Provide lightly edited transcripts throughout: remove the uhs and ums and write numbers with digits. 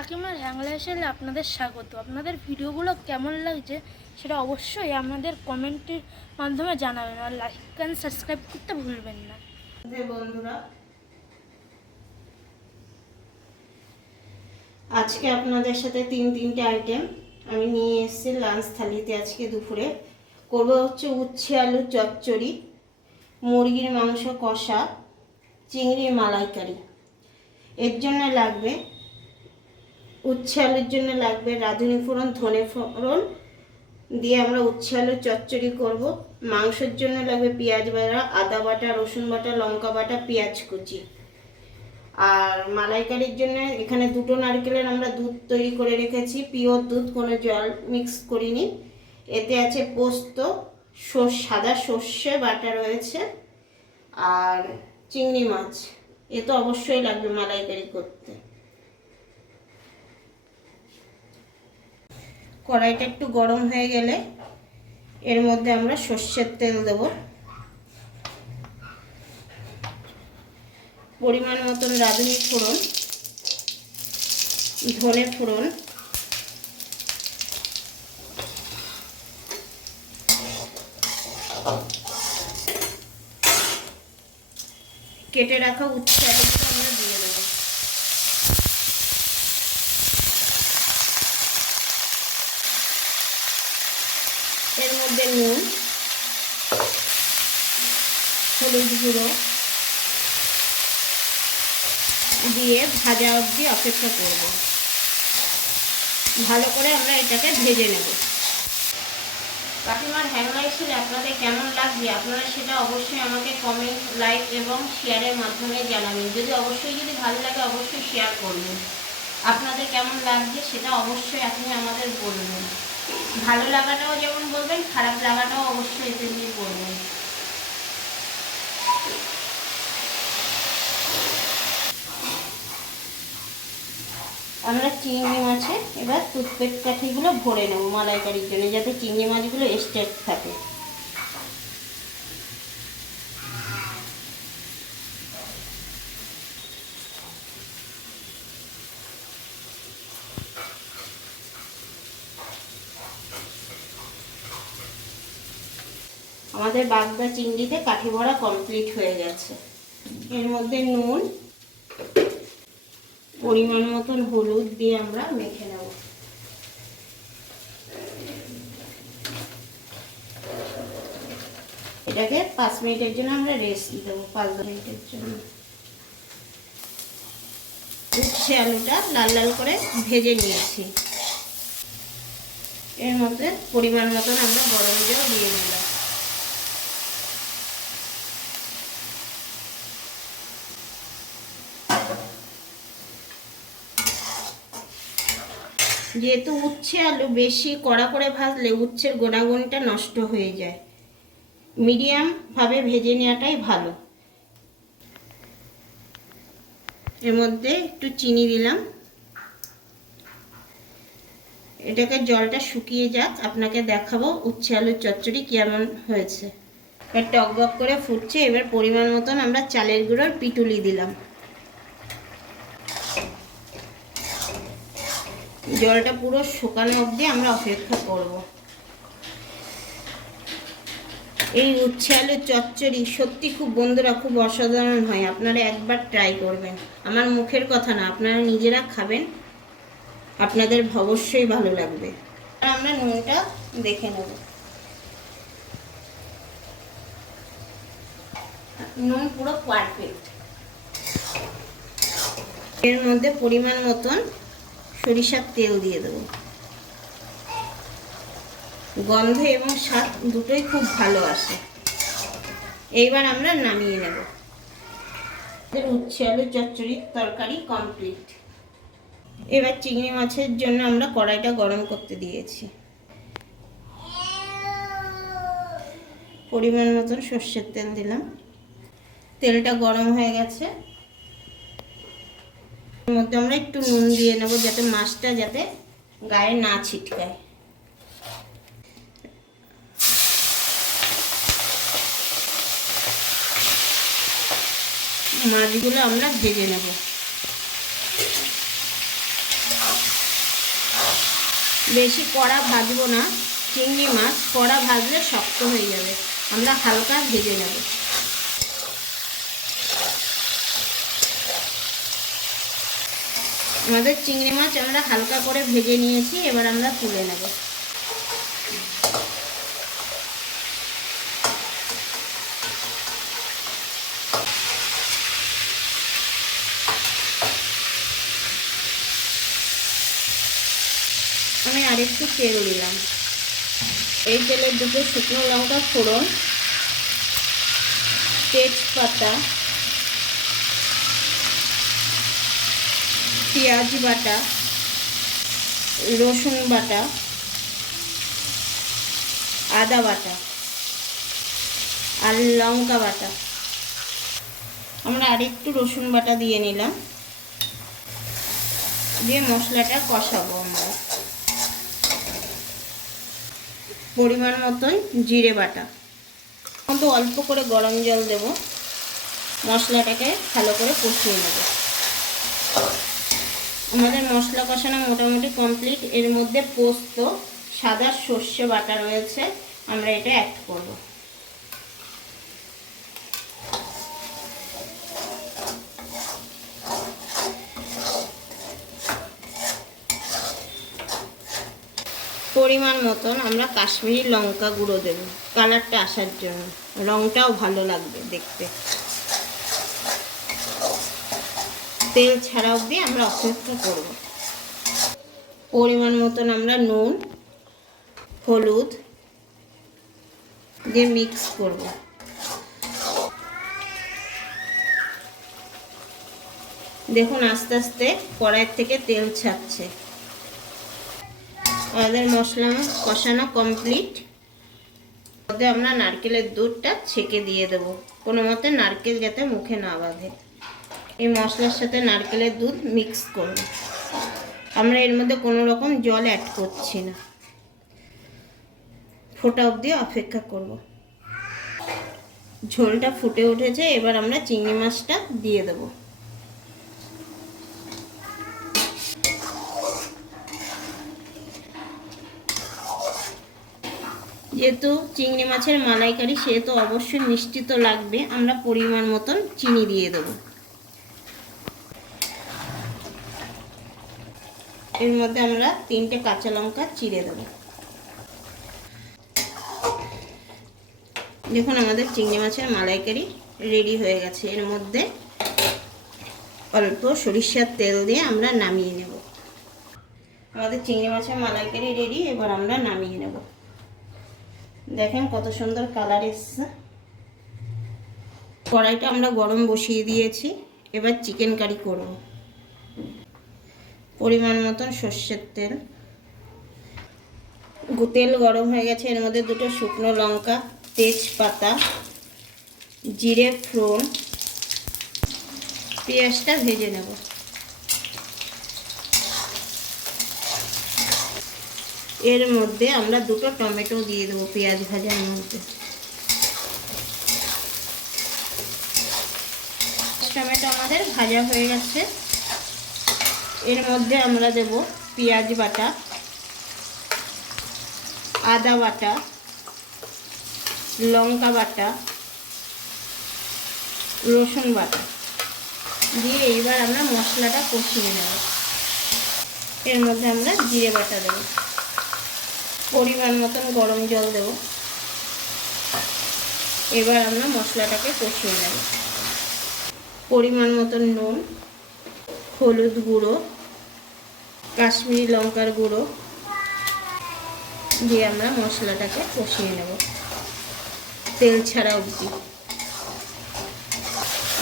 কাকিমার হ্যাংলা এসেলে আপনাদের স্বাগত। আপনাদের ভিডিওগুলো কেমন লাগছে সেটা অবশ্যই আমাদের কমেন্টের মাধ্যমে জানাবেন, আর লাইক অ্যান্ড সাবস্ক্রাইব করতে ভুলবেন না। বন্ধুরা, আজকে আপনাদের সাথে তিনটে আইটেম আমি নিয়ে এসেছি লাঞ্চ থালিতে। আজকে দুপুরে করবো হচ্ছে উচ্ছে আলু চচ্চড়ি, মুরগির মাংস কষা, চিংড়ির মালাইকারি। এর জন্য লাগবে উচ্ছে আলুর জন্য লাগবে রাঁধুনি ফোড়ন, ধনে ফোড়ন দিয়ে আমরা উচ্ছে আলুর চচ্চড়ি করব। মাংসের জন্য লাগবে পেঁয়াজ বাটা, আদা বাটা, রসুন বাটা, লঙ্কা বাটা, পেঁয়াজ কুচি। আর মালাইকারির জন্য এখানে দুটো নারকেলের আমরা দুধ তৈরি করে রেখেছি, পিওর দুধ, কোনো জল মিক্স করিনি। এতে আছে পোস্ত, সাদা সর্ষে বাটা রয়েছে, আর চিংড়ি মাছ। এ তো অবশ্যই লাগবে মালাইকারি করতে। কড়াইটা একটু গরম হয়ে গেলে এর মধ্যে আমরা সর্ষের তেল দেব, পরিমাণ মতন রাঁধুনি ফোড়ন, ধনে ফোড়ন, কেটে রাখা উচ্ছে আলুটা আমরা দিয়ে দেবো। এর মধ্যে নুন, হলুদ গুঁড়ো দিয়ে ভাজা অবধি অপেক্ষা করব। ভালো করে আমরা এটাকে ভেজে নেব। কাকিমার হ্যাংলা এসেলে আপনাদের কেমন লাগবে আপনারা সেটা অবশ্যই আমাকে কমেন্ট, লাইক এবং শেয়ারের মাধ্যমে জানাবেন। যদি ভালো লাগে অবশ্যই শেয়ার করবেন। আপনাদের কেমন লাগছে সেটা অবশ্যই আপনি আমাদের বলবেন। ভালো লাগাটাও যেমন বলবেন, খারাপ লাগাটাও অবশ্যই এতে দিয়ে বলবেন। আমরা চিংড়ি মাছে এবার টুথপেক কাঠিগুলো ভরে নেব মালাইকারির জন্য, যাতে চিংড়ি মাছগুলো স্ট্রেট থাকে। আমাদের বাগদা চিংড়িতে কাঠি ভরা কমপ্লিট হয়ে গেছে। এর মধ্যে নুন, পরিমাণ মতন হলুদ দিয়ে আমরা মেখে নেব। এটাকে 5 মিনিটের জন্য আমরা রেস্ট দেবো, 5-10 মিনিটের জন্য। উচ্ছে আলুটা লাল লাল করে ভেজে নিয়েছি। এর মধ্যে পরিমাণ মতন আমরা গরম জল দিয়ে দিলাম। যেহেতু উচ্ছে আলু বেশি কড়া করে ভাজলে উচ্ছের গুণাগুণটা নষ্ট হয়ে যায়, মিডিয়াম ভাবে ভেজে নেওয়াটাই ভালো। এর মধ্যে একটু চিনি দিলাম। এটাকে জলটা শুকিয়ে যাক, আপনাকে দেখাবো উচ্ছে আলুর চচ্চড়ি কেমন হয়েছে। টক বক করে ফুটছে। এবার পরিমাণ মতন আমরা চালের গুঁড়োর পিটুলি দিলাম। জলটা পুরো শুকানো অবধি আমরা অপেক্ষা করব। এই উচ্ছে আলুর চচ্চড়ি সত্যি বন্ধুরা খুব অসাধারণ হয়। আপনারা একবার ট্রাই করবেন। আমার মুখের কথা না, আপনারা নিজেরা খাবেন, আপনাদের অবশ্যই ভালো লাগবে। আমরা নুনটা দেখে নেব। নুন পুরো পারফেক্ট। এর মধ্যে পরিমাণ মতন সরিষার তেল দিয়ে দেবো। গন্ধ এবং স্বাদ দুটোই খুব ভালো আসে। এইবার আমরা নামিয়ে নেব। উচ্ছে আলু চচ্চড়ির তরকারি কমপ্লিট। এবার চিংড়ি মাছের জন্য আমরা কড়াইটা গরম করতে দিয়েছি। পরিমাণ মতন সর্ষের তেল দিলাম। তেলটা গরম হয়ে গেছে। এর মধ্যে আমরা একটু নুন দিয়ে নেব, যাতে মাছটা যাতে গায়ে না ছিটকায়। মাছগুলো আমরা ভেজে নেব। বেশি কড়া ভাজবো না, চিংড়ি মাছ কড়া ভাজলে শক্ত হয়ে যাবে, আমরা হালকা ভেজে নেব। আমাদের চিংড়ি মাছ আমরা হালকা করে ভেজে নিয়েছি, এবার আমরা তুলে নেব। আমি আরেকটু তেল দিলাম। এই তেলের দুটো শুকনো লঙ্কা ফোড়ন, তেজপাতা, পেঁয়াজ বাটা, রসুন বাটা, আদা বাটা আর লঙ্কা বাটা। আমরা আরেকটু রসুন বাটা দিয়ে নিলাম, দিয়ে মশলাটা কষাবো আমরা। পরিমাণ মতন জিরে বাটা, কিন্তু অল্প করে গরম জল দেব, মশলাটাকে ভালো করে কষিয়ে নেব। আমাদের মশলা কষানো মোটামুটি কমপ্লিট। এর মধ্যে পোস্ত, সাদা সর্ষে বাটা রয়েছে, আমরা এটা অ্যাড করব। পরিমাণ মতন আমরা কাশ্মীরি লঙ্কা গুঁড়ো দেব, কালারটা আসার জন্য, রঙটাও ভালো লাগবে দেখতে। তেল ছাড়া অবধি আমরা অপেক্ষা করব। পরিমাণ মতন আমরা নুন, হলুদ দিয়ে মিক্স করব। দেখুন আস্তে আস্তে কড়াইয়ের থেকে তেল ছাড়ছে। আমাদের মশলা কষানো কমপ্লিট। মধ্যে আমরা নারকেলের দুধটা ছেঁকে দিয়ে দেব, কোনো মতে নারকেল যাতে মুখে না বাঁধে। এই মশলার সাথে নারকেলের দুধ মিক্স করব। আমরা এর মধ্যে কোনো রকম জল অ্যাড করছি না, ফোটা অবধি অপেক্ষা করব। ঝোলটা ফুটে উঠেছে, এবার আমরা চিংড়ি মাছটা দিয়ে দেব। যেহেতু চিংড়ি মাছের মালাইকারি, সেহেতু অবশ্যই মিষ্টি তো লাগবে, আমরা পরিমাণ মতন চিনি দিয়ে দেব। এর মধ্যে আমরা 3টে কাঁচা লঙ্কা চিড়ে দেব। দেখুন আমাদের চিংড়ি মাছের মালাইকারি রেডি হয়ে গেছে। এর মধ্যে অল্প সরিষার তেল দিয়ে আমরা নামিয়ে নেব। আমাদের চিংড়ি মাছের মালাইকারি রেডি, এবার আমরা নামিয়ে নেব। দেখেন কত সুন্দর কালার এসছে। কড়াইটা আমরা গরম বসিয়ে দিয়েছি, এবার চিকেন কারি করব। পরিমাণ মতন সর্ষের তেল, তেল গরম হয়ে গেছে। এর মধ্যে 2টো শুকনো লঙ্কা, তেজপাতা, জিরে ফোড়ন, পেঁয়াজটা ভেজে নেব। এর মধ্যে আমরা 2টো টমেটো দিয়ে দেবো পেঁয়াজ ভাজার মধ্যে। টমেটো আমাদের ভাজা হয়ে গেছে। এর মধ্যে আমরা দেব পেঁয়াজ বাটা, আদা বাটা, লঙ্কা বাটা, রসুন বাটা দিয়ে এইবার আমরা মশলাটা কষিয়ে নেব। এর মধ্যে আমরা জিরে বাটা দেব, পরিমাণ মতন গরম জল দেব। এবার আমরা মশলাটাকে কষিয়ে নেব। পরিমাণ মতন নুন, হলুদ গুঁড়ো, কাশ্মীরি লঙ্কার গুঁড়ো দিয়ে আমরা মশলাটাকে কষিয়ে নেব তেল ছাড়া অবধি।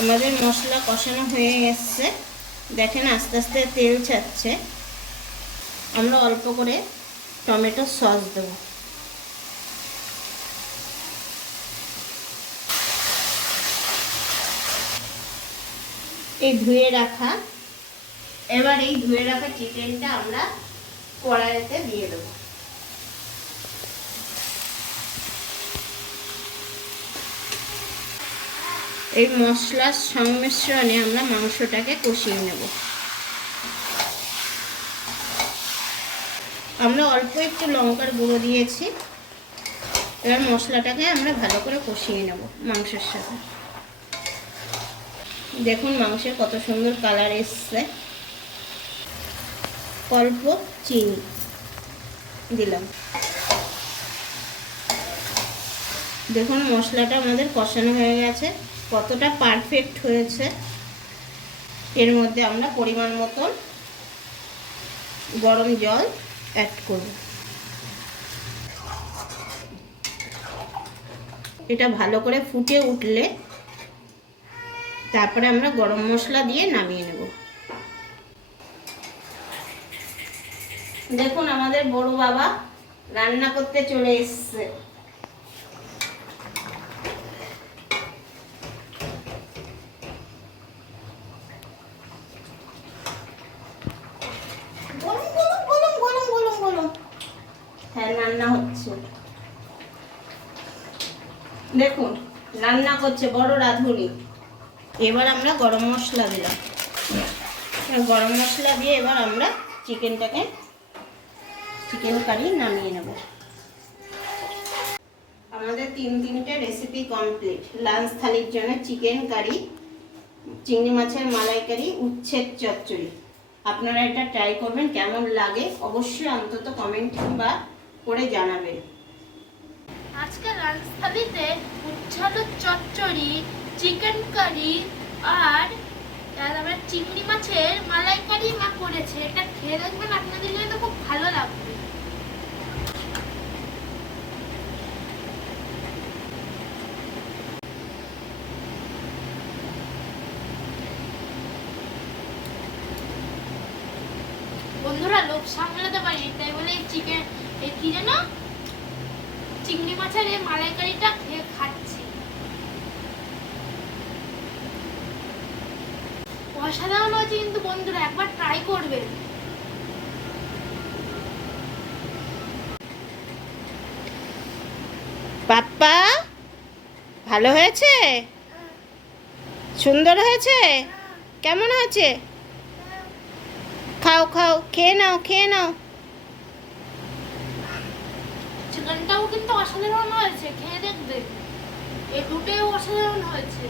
আমাদের মশলা কষানো হয়ে এসছে, দেখেন আস্তে আস্তে তেল ছাড়ছে। আমরা অল্প করে টমেটো সস দেব। এই ধুয়ে রাখা চিকেনটা আমরা কড়াইতে দিয়ে দেব। এই মশলার সংমিশ্রণে আমরা মাংসটাকে কষিয়ে নেব। আমরা অল্প একটু লঙ্কার গুঁড়ো দিয়েছি। এবার মশলাটাকে আমরা ভালো করে কষিয়ে নেব মাংসের সাথে। দেখুন মাংসের কত সুন্দর কালার এসছে। অল্প চিনি দিলাম। দেখুন মশলাটা আমাদের কষানো হয়ে গেছে, কতটা পারফেক্ট হয়েছে। এর মধ্যে আমরা পরিমাণ মতন গরম জল অ্যাড করব। এটা ভালো করে ফুটে উঠলে তারপরে আমরা গরম মশলা দিয়ে নামিয়ে নেব। দেখুন আমাদের বড় বাবা রান্না করতে চলে এসেছে। হ্যাঁ রান্না হচ্ছে, দেখুন রান্না করছে বড় রাঁধুনি। এবার আমরা গরম মশলা দিলাম। গরম মশলা দিয়ে এবার আমরা চিকেন কারি নামিয়ে নেব। আমাদের তিনটে রেসিপি কমপ্লিট। লাঞ্চ থালির জন্য চিকেন কারি, চিংড়ি মাছের মালাইকারি, উচ্ছের চচ্চড়ি। আপনারা এটা ট্রাই করবেন, কেমন লাগে অবশ্যই অন্তত কমেন্ট বা করে জানাবেন। আজকে লাঞ্চ থালিতে উচ্ছে আলুর চচ্চড়ি, চিকেন কারি আর আমরা চিংড়ি মাছের মালাইকারি মা করেছে। এটা খেয়ে দেখবেন, আপনাদের কিন্তু খুব ভালো লাগবে। বন্ধুরা লোক সামলাতে পারি, তাই বলে এই চিকেন কি যেন চিংড়ি মাছের এই মালাইকারিটা খেয়ে খাচ্ছি। অসাধারণ হয়েছে কিন্তু বন্ধুরা, একবার ট্রাই করবেন। পাপ্পা ভালো হয়েছে? সুন্দর হয়েছে? কেমন হয়েছে? খাও খাও, খেয়ে নাও খেয়ে নাও। চিকেনটাও কিন্তু অসাধারণ হয়েছে, খেয়ে দেখবে। এই দুটোই অসাধারণ হয়েছে।